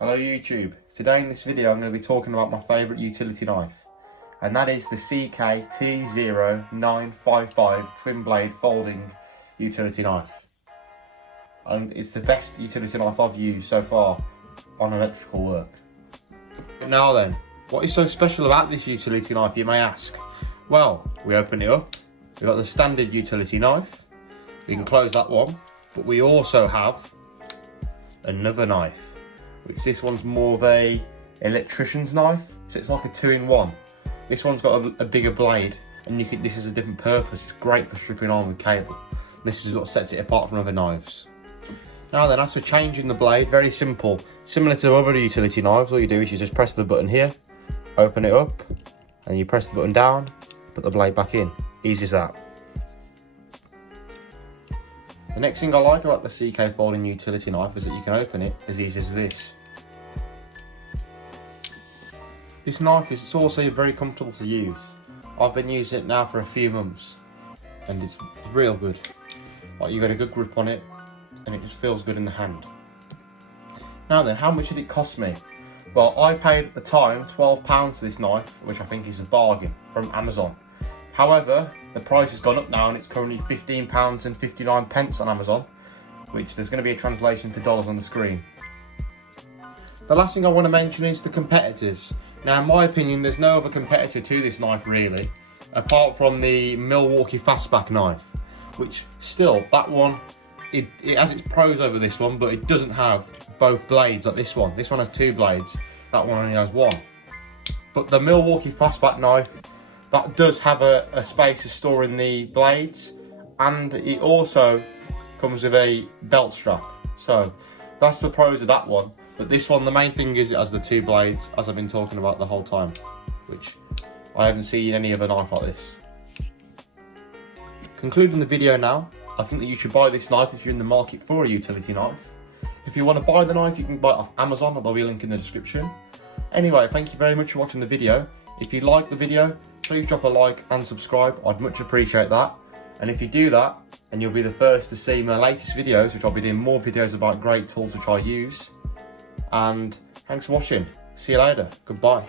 Hello YouTube. Today in this video I'm going to be talking about my favourite utility knife, and that is the CK-T0955 twin blade folding utility knife. And it's the best utility knife I've used so far on electrical work. But now then, what is so special about this utility knife, you may ask? Well, we open it up, we've got the standard utility knife, we can close that one, but we also have another knife, which this one's more of a electrician's knife, so it's like a 2-in-1. This one's got a bigger blade, and this is a different purpose. It's great for stripping on with cable. This is what sets it apart from other knives. Now then, as for changing the blade, very simple. Similar to other utility knives, all you do is you just press the button here, open it up, and you press the button down, put the blade back in. Easy as that. The next thing I like about the CK folding utility knife is that you can open it as easy as this. This knife is also very comfortable to use. I've been using it now for a few months and it's real good. Like, you got a good grip on it and it just feels good in the hand. Now then, how much did it cost me? Well, I paid at the time £12 for this knife, which I think is a bargain, from Amazon. However, the price has gone up now and it's currently £15.59 on Amazon, which there's going to be a translation to dollars on the screen. The last thing I want to mention is the competitors. Now, in my opinion, there's no other competitor to this knife really, apart from the Milwaukee Fastback knife, which still, that one, it has its pros over this one, but it doesn't have both blades like this one. This one has 2 blades, that one only has 1. But the Milwaukee Fastback knife, that does have a space to store in the blades, and it also comes with a belt strap. So that's the pros of that one. But this one, the main thing is it has the 2 blades, as I've been talking about the whole time, which I haven't seen any other knife like this. Concluding the video now, I think that you should buy this knife if you're in the market for a utility knife. If you want to buy the knife, you can buy it off Amazon, there'll be a link in the description. Anyway, thank you very much for watching the video. If you like the video, please drop a like and subscribe, I'd much appreciate that. And if you do that, and you'll be the first to see my latest videos, which I'll be doing more videos about great tools which I use. And thanks for watching. See you later. Goodbye.